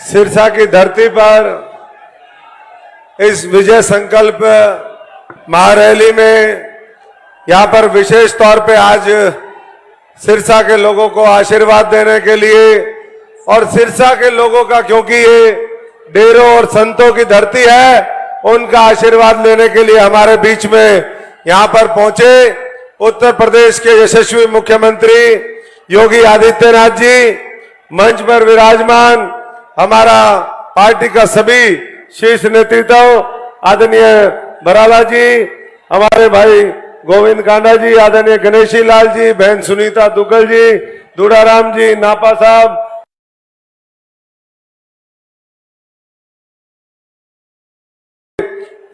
सिरसा की धरती पर इस विजय संकल्प महारैली में यहाँ पर विशेष तौर पे आज सिरसा के लोगों को आशीर्वाद देने के लिए और सिरसा के लोगों का, क्योंकि ये डेरों और संतों की धरती है, उनका आशीर्वाद लेने के लिए हमारे बीच में यहाँ पर पहुंचे उत्तर प्रदेश के यशस्वी मुख्यमंत्री योगी आदित्यनाथ जी, मंच पर विराजमान हमारा पार्टी का सभी शीर्ष नेतृत्व आदरणीय बराला जी, हमारे भाई गोविंद कांडा जी, आदरणीय गणेशी लाल जी, बहन सुनीता दुग्गल जी, दूड़ाराम जी, नापा साहब,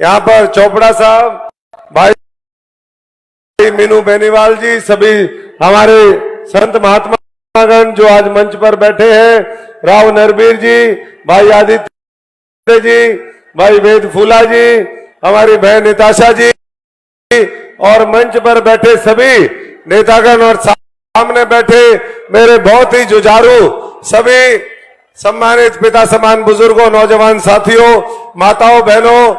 यहाँ पर चोपड़ा साहब, भाई मीनू बेनीवाल जी, सभी हमारे संत महात्मागण जो आज मंच पर बैठे हैं, राव नरबीर जी, भाई आदित्य जी, भाई वेद फूला जी, हमारी बहन निताशा जी और मंच पर बैठे सभी नेतागण और सामने बैठे मेरे बहुत ही जुझारू सभी सम्मानित पिता समान बुजुर्गों, नौजवान साथियों, माताओं, बहनों,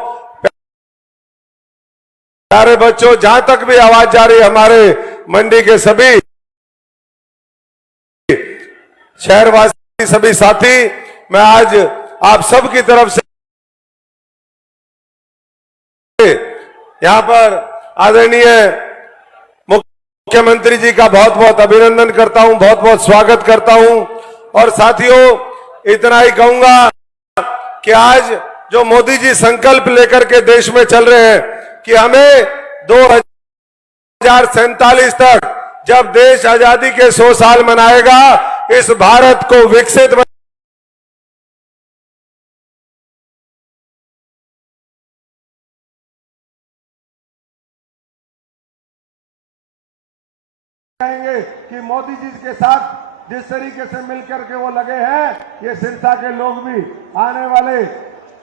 प्यारे बच्चों, जहां तक भी आवाज जा रही हमारे मंडी के सभी शहरवासी, सभी साथी, मैं आज आप सब की तरफ से यहां पर आदरणीय मुख्यमंत्री जी का बहुत बहुत अभिनंदन करता हूं, बहुत बहुत स्वागत करता हूं। और साथियों, इतना ही कहूंगा कि आज जो मोदी जी संकल्प लेकर के देश में चल रहे हैं कि हमें 2047 तक, जब देश आजादी के 100 साल मनाएगा, इस भारत को विकसित कहेंगे कि मोदी जी के साथ जिस तरीके से मिलकर के वो लगे हैं, ये सिरसा के लोग भी आने वाले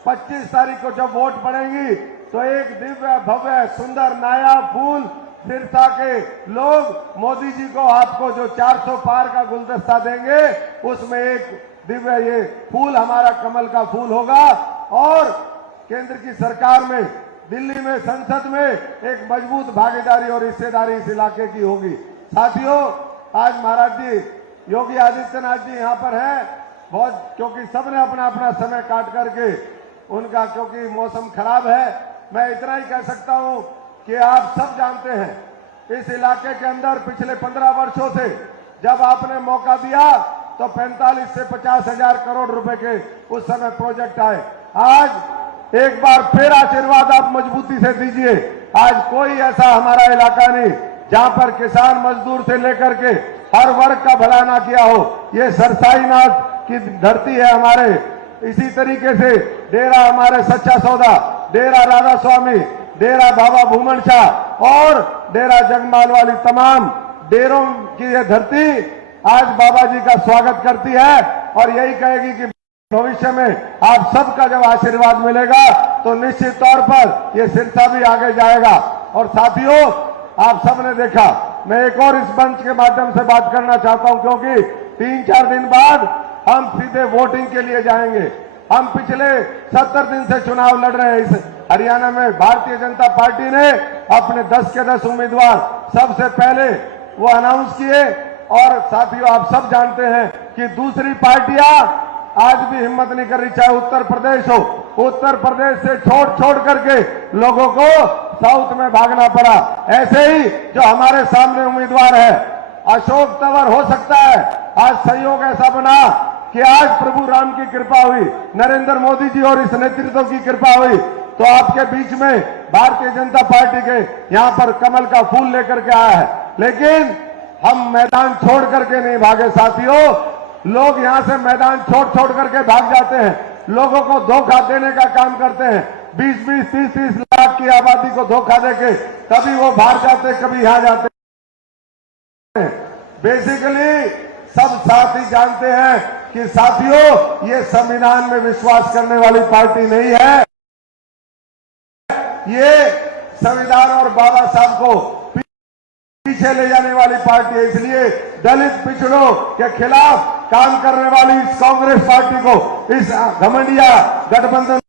25 तारीख को जब वोट पड़ेंगी तो एक दिव्य भव्य सुंदर नया फूल सिरसा के लोग मोदी जी को, आपको जो 400 पार का गुलदस्ता देंगे, उसमें एक दिव्य ये फूल हमारा कमल का फूल होगा। और केंद्र की सरकार में, दिल्ली में, संसद में एक मजबूत भागीदारी और हिस्सेदारी इस इलाके की होगी। साथियों, आज महाराज जी योगी आदित्यनाथ जी यहाँ पर हैं, बहुत, क्योंकि सबने अपना अपना समय काट करके उनका, क्योंकि मौसम खराब है, मैं इतना ही कह सकता हूं कि आप सब जानते हैं इस इलाके के अंदर पिछले 15 वर्षों से जब आपने मौका दिया तो 45 से 50 हजार करोड़ रुपए के उस समय प्रोजेक्ट आए। आज एक बार फिर आशीर्वाद आप मजबूती से दीजिए। आज कोई ऐसा हमारा इलाका नहीं जहां पर किसान मजदूर से लेकर के हर वर्ग का भला ना किया हो। ये सरसाईनाथ की धरती है हमारे। इसी तरीके से डेरा हमारे सच्चा सौदा, डेरा राधा स्वामी, डेरा बाबा भूमन शाह और डेरा जगमाल वाली तमाम डेरों की ये धरती आज बाबा जी का स्वागत करती है और यही कहेगी कि भविष्य में आप सबका जब आशीर्वाद मिलेगा तो निश्चित तौर पर ये सिरसा भी आगे जाएगा। और साथियों, आप सबने देखा, मैं एक और इस मंच के माध्यम से बात करना चाहता हूं, क्योंकि 3-4 दिन बाद हम सीधे वोटिंग के लिए जाएंगे। हम पिछले 70 दिन से चुनाव लड़ रहे हैं। इस हरियाणा में भारतीय जनता पार्टी ने अपने 10 के 10 उम्मीदवार सबसे पहले वो अनाउंस किए। और साथियों, आप सब जानते हैं कि दूसरी पार्टियां आज भी हिम्मत नहीं कर रही, चाहे उत्तर प्रदेश हो। उत्तर प्रदेश से छोड़ करके लोगों को साउथ में भागना पड़ा। ऐसे ही जो हमारे सामने उम्मीदवार है अशोक तंवर, हो सकता है आज संयोग ऐसा बना कि आज प्रभु राम की कृपा हुई, नरेंद्र मोदी जी और इस नेतृत्व की कृपा हुई, तो आपके बीच में भारतीय जनता पार्टी के यहां पर कमल का फूल लेकर के आया है। लेकिन हम मैदान छोड़ करके नहीं भागे साथियों। लोग यहां से मैदान छोड़ करके भाग जाते हैं, लोगों को धोखा देने का काम करते हैं। 20-20, 30-30 लाख की आबादी को धोखा देके कभी वो बाहर जाते, कभी यहां जाते। बेसिकली सब साथी जानते हैं कि साथियों, ये संविधान में विश्वास करने वाली पार्टी नहीं है। ये संविधान और बाबा साहब को पीछे ले जाने वाली पार्टी है। इसलिए दलित पिछड़ों के खिलाफ काम करने वाली इस कांग्रेस पार्टी को, इस घमंडिया गठबंधन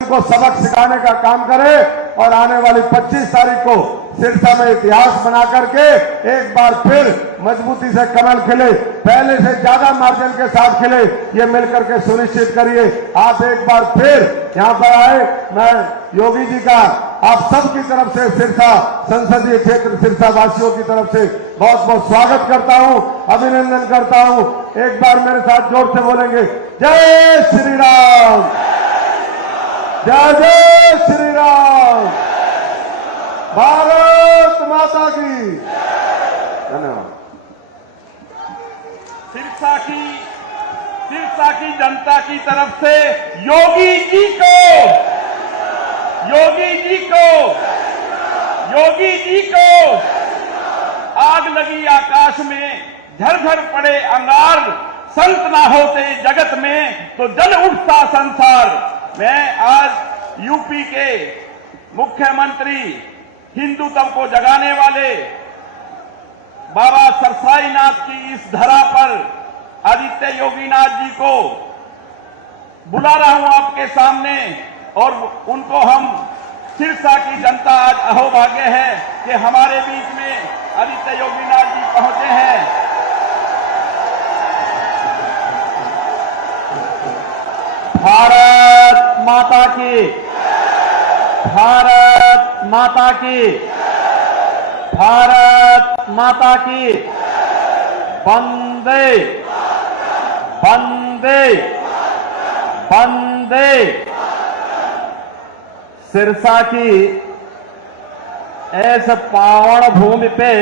को सबक सिखाने का काम करे और आने वाली 25 तारीख को सिरसा में इतिहास बना करके एक बार फिर मजबूती से कमल खिले, पहले से ज्यादा मार्जिन के साथ खिले, ये मिलकर के सुनिश्चित करिए। आप एक बार फिर यहां पर आए, मैं योगी जी का आप सबकी तरफ से, सिरसा संसदीय क्षेत्र सिरसा वासियों की तरफ से बहुत बहुत स्वागत करता हूं, अभिनंदन करता हूं। एक बार मेरे साथ जोर से बोलेंगे, जय श्री राम, जय जय श्री राम, भारत माता की धन्यवाद। सिरसा की जनता की तरफ से योगी जी को आग लगी आकाश में, झरझर पड़े अंगार, संत ना होते जगत में तो जल उठता संसार। मैं आज यूपी के मुख्यमंत्री, हिंदुत्व को जगाने वाले बाबा सरसाईनाथ की इस धरा पर आदित्य योगीनाथ जी को बुला रहा हूं आपके सामने, और उनको हम सिरसा की जनता आज अहोभाग्य है कि हमारे बीच में आदित्य योगीनाथ जी पहुंचे हैं। भारत माता की, भारत माता की, भारत माता की, वंदे वंदे वंदे। सिरसा की इस पावन भूमि पे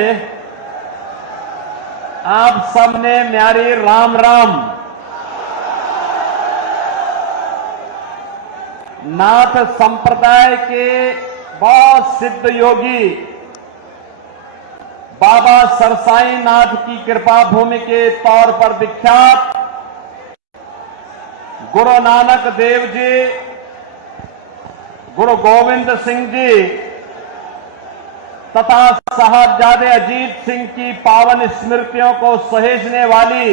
आप सबने न्यारी राम राम। नाथ संप्रदाय के बहुत सिद्ध योगी बाबा सरसाईनाथ की कृपा भूमि के तौर पर विख्यात गुरु नानक देव जी, गुरु गोविंद सिंह जी तथा साहबजादे अजीत सिंह की पावन स्मृतियों को सहेजने वाली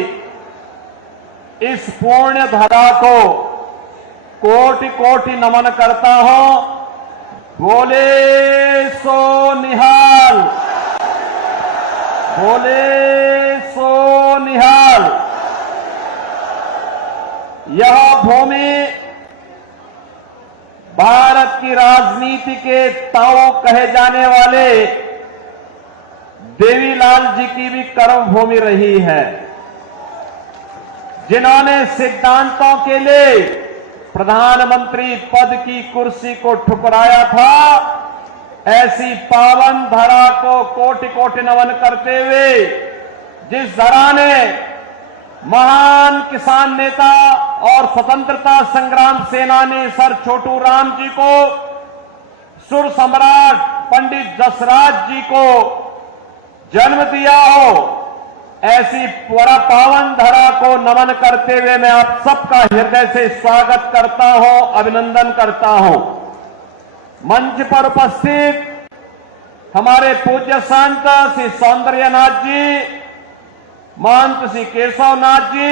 इस पुण्य धरा को कोटि कोटि नमन करता हूं। बोले सो निहाल, बोले सो निहाल। यह भूमि भारत की राजनीति के ताऊ कहे जाने वाले देवीलाल जी की भी कर्म भूमि रही है, जिन्होंने सिद्धांतों के लिए प्रधानमंत्री पद की कुर्सी को ठुकराया था। ऐसी पावन धरा को कोटि कोटि नमन करते हुए, जिस धरा ने महान किसान नेता और स्वतंत्रता संग्राम सेनानी सर छोटू राम जी को, सुर सम्राट पंडित जसराज जी को जन्म दिया हो, ऐसी पूरा पावन धरा को नमन करते हुए मैं आप सबका हृदय से स्वागत करता हूं, अभिनंदन करता हूं। मंच पर उपस्थित हमारे पूज्य संत श्री सौंदर्यनाथ जी, महंत श्री केशवनाथ जी,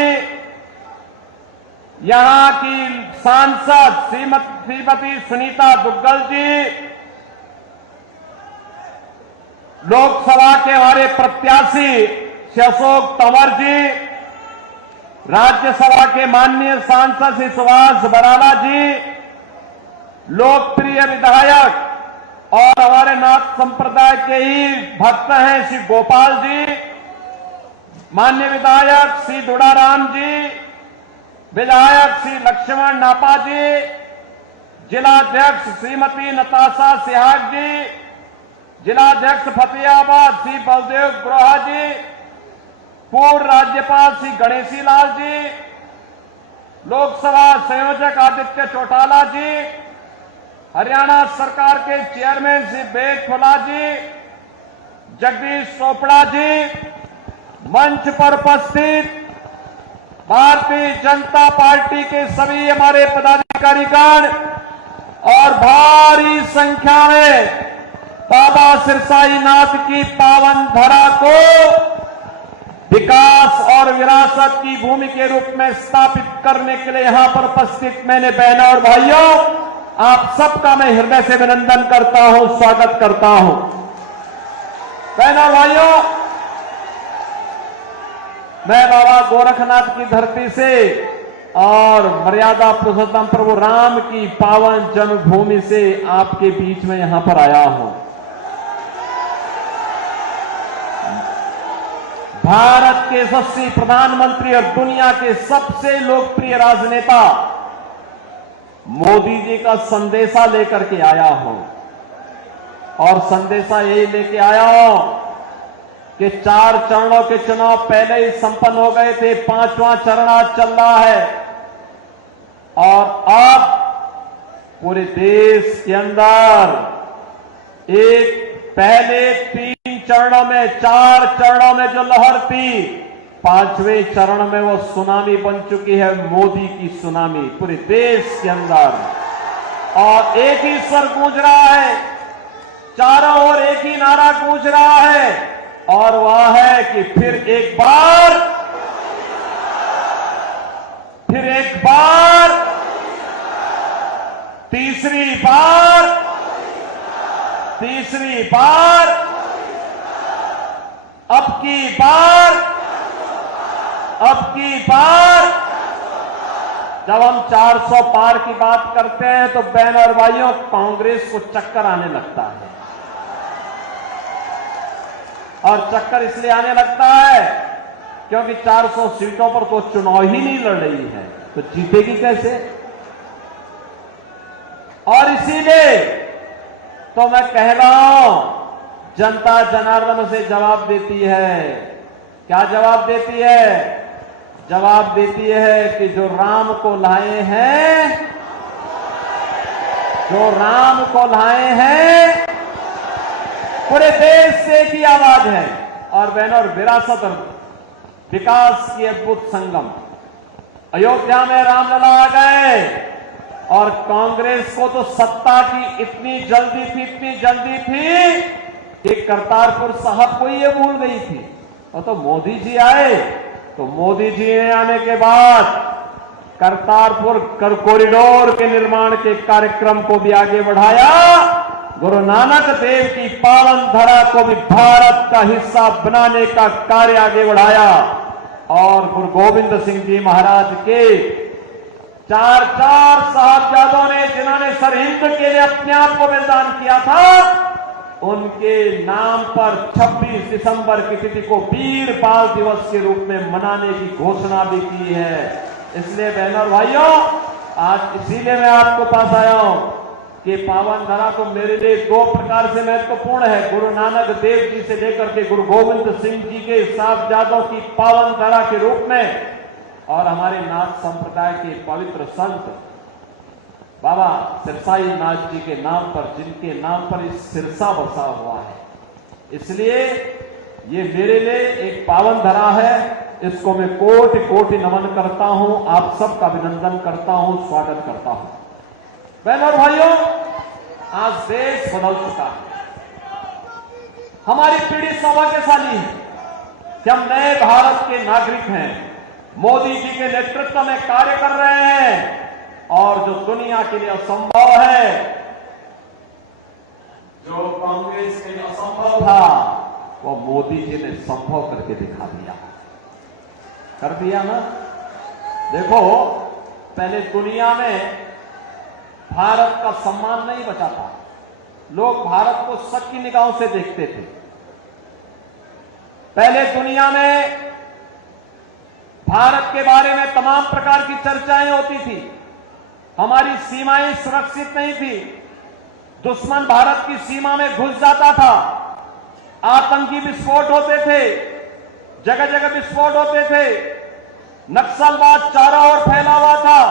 यहां की सांसद श्रीमती सुनीता दुग्गल जी, लोकसभा के हमारे प्रत्याशी श्री अशोक तंवर जी, राज्यसभा के माननीय सांसद श्री सुभाष बराला जी, लोकप्रिय विधायक और हमारे नाथ संप्रदाय के ही भक्त हैं श्री गोपाल जी, माननीय विधायक श्री दुड़ाराम जी, विधायक श्री लक्ष्मण नापा जी, जिलाध्यक्ष श्रीमती नताशा सिहाग जी, जिलाध्यक्ष फतेहाबाद श्री बलदेव ग्रोहा जी, पूर्व राज्यपाल श्री गणेशी लाल जी, लोकसभा संयोजक आदित्य चौटाला जी, हरियाणा सरकार के चेयरमैन श्री बेग फुला जी, जगदीश चोपड़ा जी, मंच पर उपस्थित भारतीय जनता पार्टी के सभी हमारे पदाधिकारीगण और भारी संख्या में बाबा सिरसाईनाथ की पावन धरा को विकास और विरासत की भूमि के रूप में स्थापित करने के लिए यहां पर उपस्थित मैंने बहनों और भाइयों, आप सबका मैं हृदय से अभिनंदन करता हूं, स्वागत करता हूं। बहनों और भाइयों, मैं बाबा गोरखनाथ की धरती से और मर्यादा पुरुषोत्तम प्रभु राम की पावन जन्मभूमि से आपके बीच में यहां पर आया हूं। भारत के यशस्वी प्रधानमंत्री और दुनिया के सबसे लोकप्रिय राजनेता मोदी जी का संदेशा लेकर के आया हूं, और संदेशा यही लेके आया हूं कि 4 चरणों के चुनाव पहले ही संपन्न हो गए थे, 5वां चरण आज चल रहा है, और अब पूरे देश के अंदर एक पहले 3 चरणों में, 4 चरणों में जो लहर थी, 5वें चरण में वो सुनामी बन चुकी है, मोदी की सुनामी पूरे देश के अंदर। और एक ही स्वर गूंज रहा है, चारों ओर एक ही नारा गूंज रहा है, और वह है कि फिर एक बार, तीसरी बार, अब की बार। जब हम 400 पार की बात करते हैं तो बहन और भाइयों, कांग्रेस को चक्कर आने लगता है, और चक्कर इसलिए आने लगता है क्योंकि 400 सीटों पर तो चुनाव ही नहीं लड़ रही है, तो जीतेगी कैसे। और इसीलिए तो मैं कह रहा हूं, जनता जनार्दन से जवाब देती है। क्या जवाब देती है? जवाब देती है कि जो राम को लाए हैं, पूरे देश से एक ही आवाज है। और बहनों, और विरासत और विकास की अद्भुत संगम, अयोध्या में रामलला आ गए, और कांग्रेस को तो सत्ता की इतनी जल्दी थी कि करतारपुर साहब को ये भूल गई थी। और तो मोदी जी आए, तो मोदी जी ने आने के बाद करतारपुर कॉरिडोर के निर्माण के कार्यक्रम को भी आगे बढ़ाया, गुरु नानक देव की पावन धरा को भी भारत का हिस्सा बनाने का कार्य आगे बढ़ाया, और गुरु गोविंद सिंह जी महाराज के 4 साहबजादों ने, जिन्होंने सरहिंद के लिए अपने आप को बलिदान किया था, उनके नाम पर 26 दिसंबर की तिथि को वीर बाल दिवस के रूप में मनाने की घोषणा भी की है। इसलिए बहनों और भाइयों, आज इसीलिए मैं आपको पास आया हूं कि पावन धरा तो मेरे लिए 2 प्रकार से महत्वपूर्ण है। गुरु नानक देव जी से लेकर के गुरु गोविंद सिंह जी के साहबजादों की पावन धरा के रूप में, और हमारे नाथ संप्रदाय के पवित्र संत बाबा सिरसाई नाथ जी के नाम पर, जिनके नाम पर इस सिरसा बसा हुआ है, इसलिए ये मेरे लिए एक पावन धरा है। इसको मैं कोटि नमन करता हूं, आप सबका अभिनंदन करता हूं, स्वागत करता हूं। बहनों और भाइयों, आज देश बदल चुका है। हमारी पीढ़ी सौभाग्यशाली है कि हम नए भारत के नागरिक हैं, मोदी जी के नेतृत्व में कार्य कर रहे हैं, और जो दुनिया के लिए असंभव है, जो कांग्रेस के लिए असंभव था, वो मोदी जी ने संभव करके दिखा दिया, कर दिया ना। देखो, पहले दुनिया में भारत का सम्मान नहीं बचा था, लोग भारत को शक की निगाहों से देखते थे। पहले दुनिया में भारत के बारे में तमाम प्रकार की चर्चाएं होती थी, हमारी सीमाएं सुरक्षित नहीं थी, दुश्मन भारत की सीमा में घुस जाता था, आतंकी विस्फोट होते थे, जगह जगह विस्फोट होते थे, नक्सलवाद चारों ओर फैला हुआ था,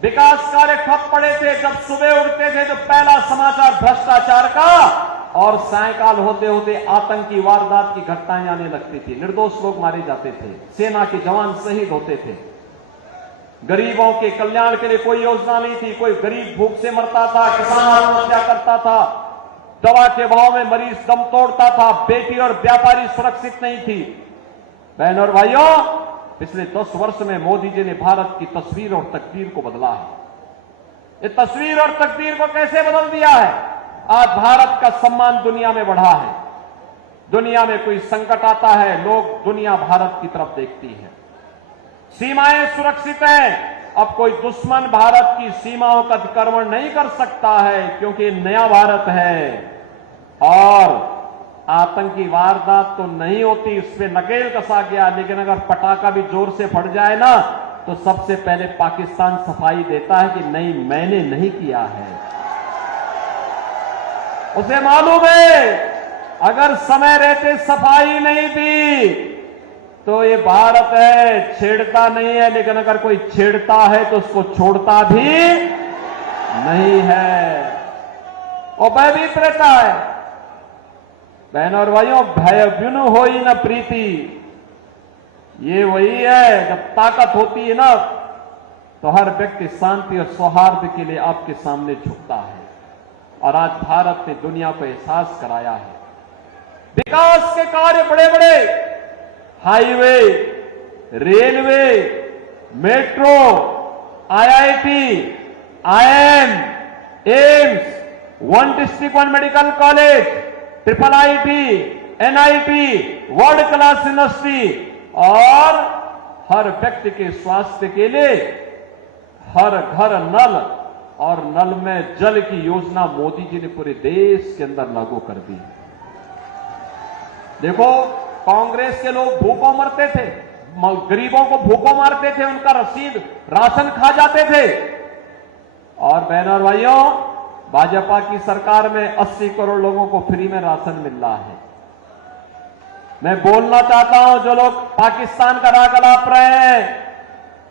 विकास कार्य ठप पड़े थे। जब सुबह उठते थे तो पहला समाचार भ्रष्टाचार का, और सायंकाल होते होते आतंकी वारदात की घटनाएं आने लगती थी, निर्दोष लोग मारे जाते थे, सेना के जवान शहीद होते थे, गरीबों के कल्याण के लिए कोई योजना नहीं थी, कोई गरीब भूख से मरता था, किसान आत्महत्या करता था, दवा के भाव में मरीज दम तोड़ता था, बेटी और व्यापारी सुरक्षित नहीं थी। बहनों और भाइयों, पिछले 10 वर्ष में मोदी जी ने भारत की तस्वीर और तकदीर को बदला है। ये तस्वीर और तकदीर को कैसे बदल दिया है? आज भारत का सम्मान दुनिया में बढ़ा है। दुनिया में कोई संकट आता है, लोग दुनिया भारत की तरफ देखती है। सीमाएं सुरक्षित हैं। अब कोई दुश्मन भारत की सीमाओं का अतिक्रमण नहीं कर सकता है, क्योंकि नया भारत है। और आतंकी वारदात तो नहीं होती, इस पे नकेल कसा गया, लेकिन अगर पटाखा भी जोर से फट जाए ना, तो सबसे पहले पाकिस्तान सफाई देता है कि नहीं, मैंने नहीं किया है। उसे मालूम है अगर समय रहते सफाई नहीं दी तो ये भारत है, छेड़ता नहीं है, लेकिन अगर कोई छेड़ता है तो उसको छोड़ता भी नहीं है और भयभीत रहता है। बहनों और भाइयों, भय बिनु होई न प्रीति, ये वही है। जब ताकत होती है ना, तो हर व्यक्ति शांति और सौहार्द के लिए आपके सामने झुकता है। और आज भारत ने दुनिया को एहसास कराया है। विकास के कार्य बड़े बड़े, highway, railway, metro, IIT, IIM, AIIMS, 1 district 1 medical college, IIIT, NIT, world class university, और हर व्यक्ति के स्वास्थ्य के लिए हर घर नल और नल में जल की योजना मोदी जी ने पूरे देश के अंदर लागू कर दी। देखो, कांग्रेस के लोग भूखों मरते थे, गरीबों को भूखों मारते थे, उनका राशन खा जाते थे। और बहनों और भाइयों, भाजपा की सरकार में 80 करोड़ लोगों को फ्री में राशन मिल रहा है। मैं बोलना चाहता हूं, जो लोग पाकिस्तान का राग अलाप रहे हैं,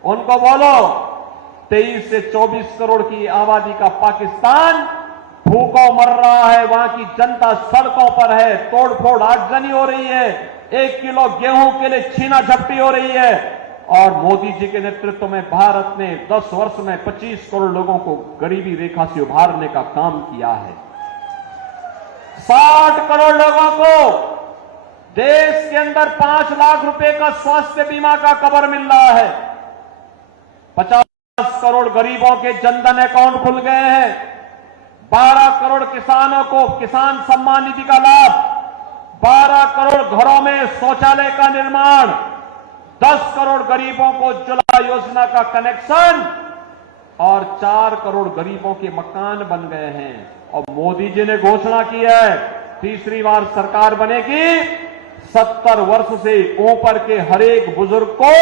उनको बोलो, 23 से 24 करोड़ की आबादी का पाकिस्तान भूखों मर रहा है। वहां की जनता सड़कों पर है, तोड़फोड़ आगजनी हो रही है, 1 किलो गेहूं के लिए छीना झपटी हो रही है। और मोदी जी के नेतृत्व में भारत ने 10 वर्ष में 25 करोड़ लोगों को गरीबी रेखा से उभारने का काम किया है। 60 करोड़ लोगों को देश के अंदर 5 लाख रुपए का स्वास्थ्य बीमा का कवर मिल रहा है। 50 करोड़ गरीबों के जनधन अकाउंट खुल गए हैं। 12 करोड़ किसानों को किसान सम्मान निधि का लाभ, 12 करोड़ घरों में शौचालय का निर्माण, 10 करोड़ गरीबों को उज्ज्वला योजना का कनेक्शन और 4 करोड़ गरीबों के मकान बन गए हैं। और मोदी जी ने घोषणा की है, तीसरी बार सरकार बनेगी, 70 वर्ष से ऊपर के हर एक बुजुर्ग को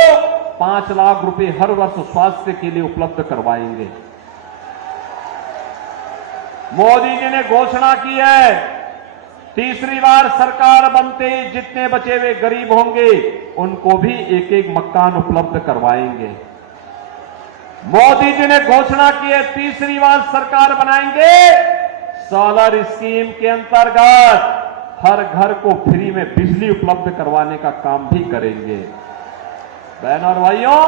5 लाख रुपए हर वर्ष स्वास्थ्य के लिए उपलब्ध करवाएंगे। मोदी जी ने घोषणा की है, तीसरी बार सरकार बनते ही जितने बचे हुए गरीब होंगे उनको भी एक एक मकान उपलब्ध करवाएंगे। मोदी जी ने घोषणा की है, तीसरी बार सरकार बनाएंगे, सोलर स्कीम के अंतर्गत हर घर को फ्री में बिजली उपलब्ध करवाने का काम भी करेंगे। बहनों और भाइयों,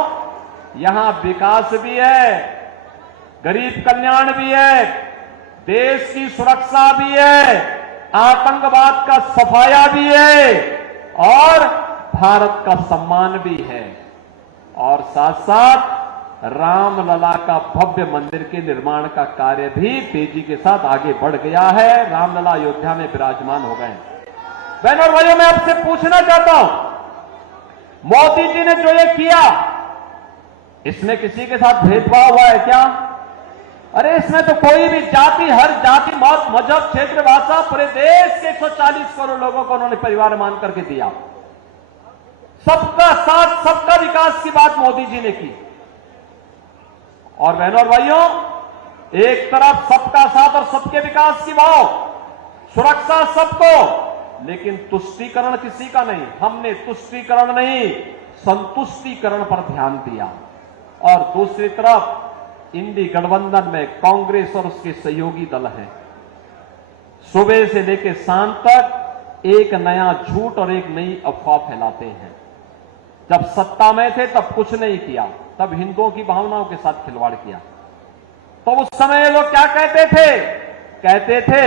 यहां विकास भी है, गरीब कल्याण भी है, देश की सुरक्षा भी है, आतंकवाद का सफाया भी है और भारत का सम्मान भी है। और साथ साथ रामलला का भव्य मंदिर के निर्माण का कार्य भी तेजी के साथ आगे बढ़ गया है। रामलला अयोध्या में विराजमान हो गए। बहनों और भाइयों, मैं आपसे पूछना चाहता हूं, मोदी जी ने जो ये किया, इसमें किसी के साथ भेदभाव हुआ है क्या? अरे इसमें तो कोई भी जाति, हर जाति, मत, मजहब, क्षेत्र, भाषा, पूरे देश के 140 करोड़ लोगों को उन्होंने परिवार मान करके दिया। सबका साथ, सबका विकास की बात मोदी जी ने की। और बहनों और भाइयों, एक तरफ सबका साथ और सबके विकास की भाव, सुरक्षा सबको, लेकिन तुष्टीकरण किसी का नहीं। हमने तुष्टीकरण नहीं, संतुष्टीकरण पर ध्यान दिया। और दूसरी तरफ इंडी गठबंधन में कांग्रेस और उसके सहयोगी दल हैं। सुबह से लेकर शाम तक एक नया झूठ और एक नई अफवाह फैलाते हैं। जब सत्ता में थे तब कुछ नहीं किया, तब हिंदुओं की भावनाओं के साथ खिलवाड़ किया। तो उस समय ये लोग क्या कहते थे? कहते थे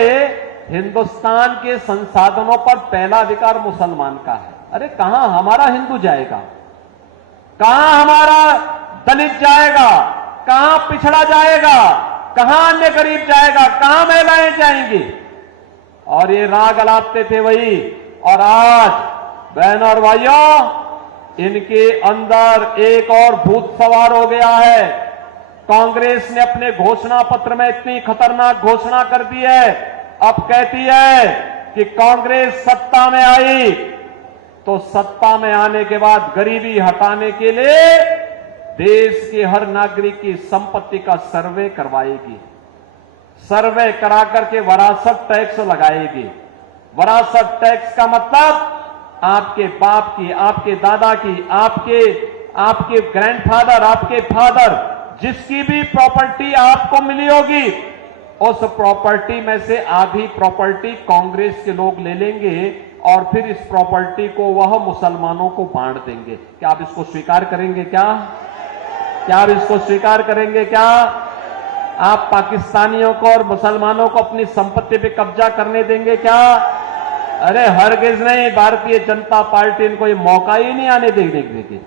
हिंदुस्तान के संसाधनों पर पहला अधिकार मुसलमान का है। अरे कहां हमारा हिंदू जाएगा, कहां हमारा दलित जाएगा, कहां पिछड़ा जाएगा, कहां अन्य गरीब जाएगा, कहां महिलाएं जाएंगी। और ये राग अलापते थे वही। और आज बहनों और भाइयों, इनके अंदर एक और भूत सवार हो गया है। कांग्रेस ने अपने घोषणा पत्र में इतनी खतरनाक घोषणा कर दी है, अब कहती है कि कांग्रेस सत्ता में आई तो सत्ता में आने के बाद गरीबी हटाने के लिए देश के हर नागरिक की संपत्ति का सर्वे करवाएगी। सर्वे करा करके वरासत टैक्स लगाएगी। वरासत टैक्स का मतलब आपके बाप की, आपके दादा की, आपके ग्रैंडफादर, आपके फादर, जिसकी भी प्रॉपर्टी आपको मिली होगी, उस प्रॉपर्टी में से आधी प्रॉपर्टी कांग्रेस के लोग ले लेंगे और फिर इस प्रॉपर्टी को वह मुसलमानों को बांट देंगे। क्या आप इसको स्वीकार करेंगे? क्या आप इसको स्वीकार करेंगे? क्या आप पाकिस्तानियों को और मुसलमानों को अपनी संपत्ति पे कब्जा करने देंगे? क्या? अरे हरगिज नहीं। भारतीय जनता पार्टी इनको ये मौका ही नहीं आने देगी।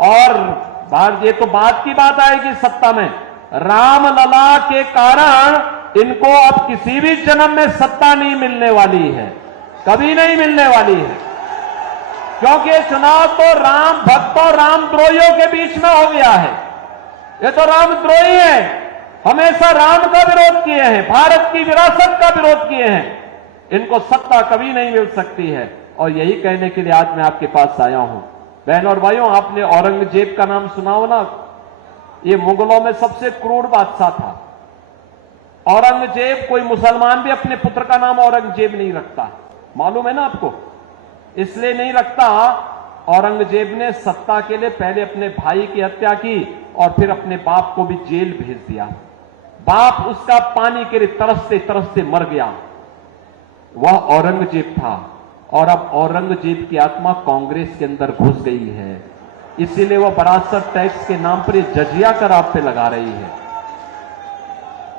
और ये तो बात की बात आएगी सत्ता में। रामलला के कारण इनको अब किसी भी जन्म में सत्ता नहीं मिलने वाली है, कभी नहीं मिलने वाली है, क्योंकि चुनाव तो राम भक्तों, रामद्रोहियों के बीच में हो गया है। ये तो रामद्रोही है, हमेशा राम का विरोध किए हैं, भारत की विरासत का विरोध किए हैं। इनको सत्ता कभी नहीं मिल सकती है। और यही कहने के लिए आज मैं आपके पास आया हूं। बहनों और भाइयों, आपने औरंगजेब का नाम सुना हो ना? ये मुगलों में सबसे क्रूर बादशाह था। औरंगजेब, कोई मुसलमान भी अपने पुत्र का नाम औरंगजेब नहीं रखता, मालूम है ना आपको? इसलिए नहीं रखता, औरंगजेब ने सत्ता के लिए पहले अपने भाई की हत्या की और फिर अपने बाप को भी जेल भेज दिया। बाप उसका पानी के लिए तरसते तरसते मर गया। वह औरंगजेब था। और अब औरंगजेब की आत्मा कांग्रेस के अंदर घुस गई है, इसीलिए वह वरासत टैक्स के नाम पर ये जजिया कर आप पे लगा रही है।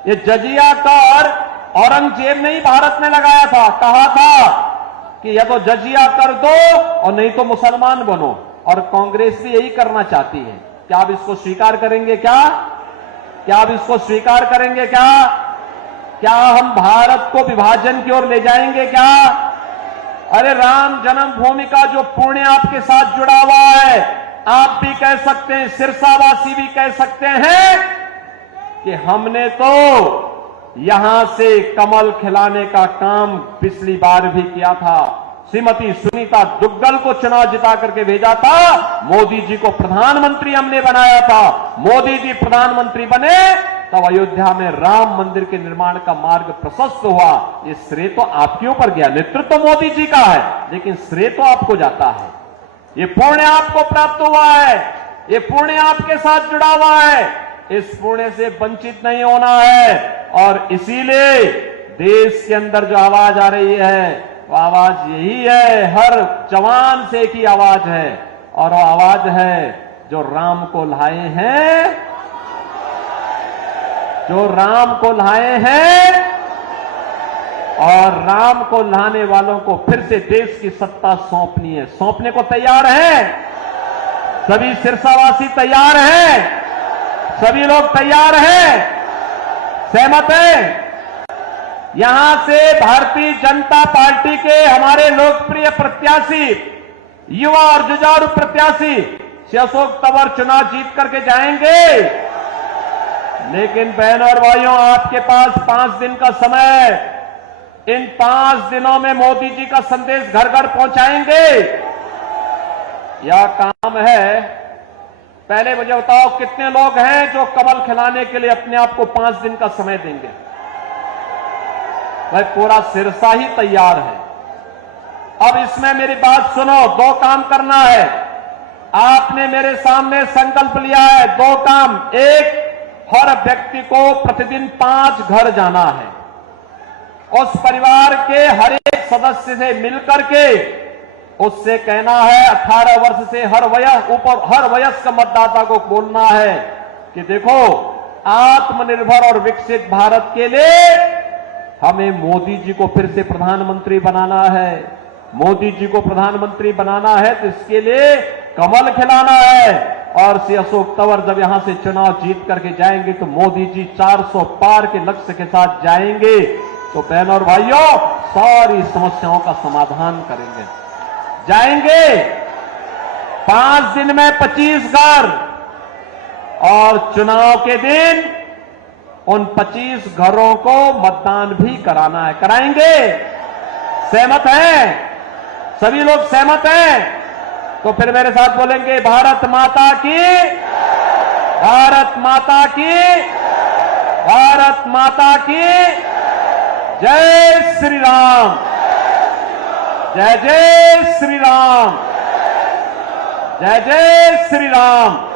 ये जजिया कर औरंगजेब ने ही भारत में लगाया था। कहा था कि या तो जजिया कर दो और नहीं तो मुसलमान बनो। और कांग्रेस भी यही करना चाहती है। क्या आप इसको स्वीकार करेंगे? क्या आप इसको स्वीकार करेंगे? क्या हम भारत को विभाजन की ओर ले जाएंगे? क्या? अरे राम जन्मभूमि का जो पुण्य आपके साथ जुड़ा हुआ है, आप भी कह सकते हैं, सिरसावासी भी कह सकते हैं कि हमने तो यहां से कमल खिलाने का काम पिछली बार भी किया था। श्रीमती सुनीता दुग्गल को चुनाव जिता करके भेजा था, मोदी जी को प्रधानमंत्री हमने बनाया था। मोदी जी प्रधानमंत्री बने तब अयोध्या में राम मंदिर के निर्माण का मार्ग प्रशस्त हुआ। ये श्रेय तो आपके ऊपर गया। नेतृत्व तो मोदी जी का है, लेकिन श्रेय तो आपको जाता है। ये पुण्य आपको प्राप्त हुआ है, ये पुण्य आपके साथ जुड़ा हुआ है। इस पुण्य से वंचित नहीं होना है। और इसीलिए देश के अंदर जो आवाज आ रही है, वो आवाज यही है, हर जवान से एक ही आवाज है, और वो आवाज है जो राम को लाए हैं, जो राम को लाए हैं। और राम को लाने वालों को फिर से देश की सत्ता सौंपनी है। सौंपने को तैयार हैं? सभी सिरसावासी तैयार हैं? सभी लोग तैयार हैं? सहमत हैं? यहां से भारतीय जनता पार्टी के हमारे लोकप्रिय प्रत्याशी, युवा और जुझारू प्रत्याशी श्री अशोक तंवर चुनाव जीत करके जाएंगे। लेकिन बहनों और भाइयों, आपके पास 5 दिन का समय है। इन 5 दिनों में मोदी जी का संदेश घर घर पहुंचाएंगे। यह काम है। पहले मुझे बताओ, कितने लोग हैं जो कमल खिलाने के लिए अपने आप को 5 दिन का समय देंगे? भाई पूरा सिरसा ही तैयार है। अब इसमें मेरी बात सुनो, 2 काम करना है। आपने मेरे सामने संकल्प लिया है 2 काम। एक, हर व्यक्ति को प्रतिदिन 5 घर जाना है। उस परिवार के हर एक सदस्य से मिलकर के उससे कहना है, 18 वर्ष से हर वयस्क मतदाता को बोलना है कि देखो, आत्मनिर्भर और विकसित भारत के लिए हमें मोदी जी को फिर से प्रधानमंत्री बनाना है। मोदी जी को प्रधानमंत्री बनाना है तो इसके लिए कमल खिलाना है। और श्री अशोक तंवर जब यहां से चुनाव जीत करके जाएंगे तो मोदी जी 400 पार के लक्ष्य के साथ जाएंगे। तो बहनों और भाइयों, सारी समस्याओं का समाधान करेंगे। जाएंगे 5 दिन में 25 घर, और चुनाव के दिन उन 25 घरों को मतदान भी कराना है। कराएंगे? सहमत हैं? सभी लोग सहमत हैं? तो फिर मेरे साथ बोलेंगे, भारत माता की, भारत माता की, भारत माता की जय श्री राम, जय जय श्री राम, जय जय श्री राम।